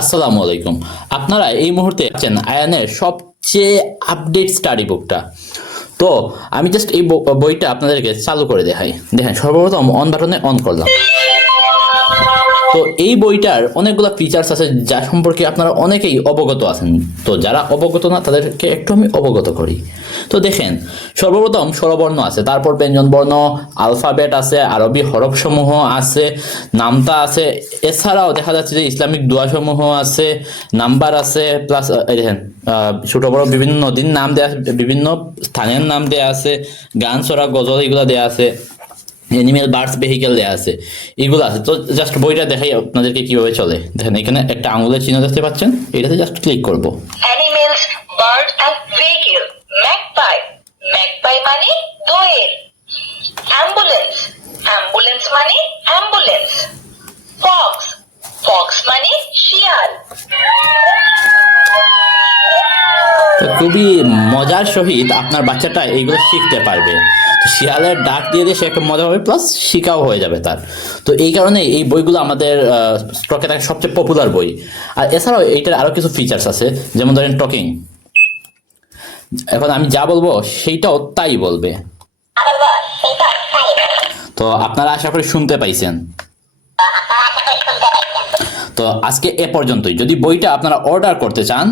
আসসালামু আলাইকুম। আপনারা এই মুহূর্তে আছেন আয়ানের সবচেয়ে আপডেট স্টাডি বুকটা। তো আমি জাস্ট এই বইটা আপনাদেরকে চালু করে দেখাই। দেখেন, সর্বপ্রথম অন বাটনে অন করলাম। তো এই বইটার অনেকগুলো ফিচার্স আছে যা সম্পর্কে আপনারা অনেকেই অবগত আছেন। তো যারা অবগত না তাদেরকে একটু আমি অবগত করি। তো দেখেন, সর্বপ্রথম স্বরবর্ণ আছে, তারপর ব্যঞ্জন বর্ণ, আলফাবেট আছে, আরবি হরফসমূহ আছে, নামতা আছে, এছাড়াও দেখা যাচ্ছে যে ইসলামিক দোয়াসমূহ আছে, নাম্বার আছে, প্লাস দেখেন ছোট বড় বিভিন্ন নদীর নাম দেয়া আছে, বিভিন্ন স্থানের নাম দেয়া আছে, গান ছড়া গজল এগুলো দেয়া আছে, অ্যানিমেল বার্ডস ভেহিকেল দেওয়া আছে, এগুলো আছে। তো জাস্ট বইটা দেখাই আপনাদেরকে কিভাবে চলে। দেখেন, এখানে একটা আঙুলের চিহ্ন দেখতে পাচ্ছেন, এটাতে জাস্ট ক্লিক করব। Animals, bird and vehicle. Magpie, magpie মানে দোয়েল। অ্যাম্বুলেন্স, অ্যাম্বুলেন্স মানে অ্যাম্বুলেন্স। ফক্স, ফক্স মানে শিয়াল। তো খুবই মজার সহিত আপনার বাচ্চাটা এইগুলো শিখতে পারবে। তো শিয়ালের ডাক দিয়ে দিয়ে সে একটা মজা হবে, প্লাস শিখাও হয়ে যাবে তার। তো এই কারণে এই বইগুলো আমাদের স্টকে থাকে, সবচেয়ে পপুলার বই। আর এছাড়াও এইটার আরো কিছু ফিচার্স আছে, যেমন ধরেন টকিং। এখন আমি যা বলবো সেইটাও তাই বলবে। তো আপনারা আশা করি শুনতে পাইছেন। তো আজকে এ পর্যন্তই। যদি বইটা আপনারা অর্ডার করতে চান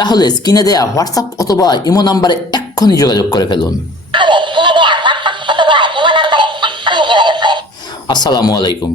তাহলে স্ক্রিনে দেয়া হোয়াটসঅ্যাপ অথবা ইমো নাম্বারে এক্ষুনি যোগাযোগ করে ফেলুন। আসসালামু আলাইকুম।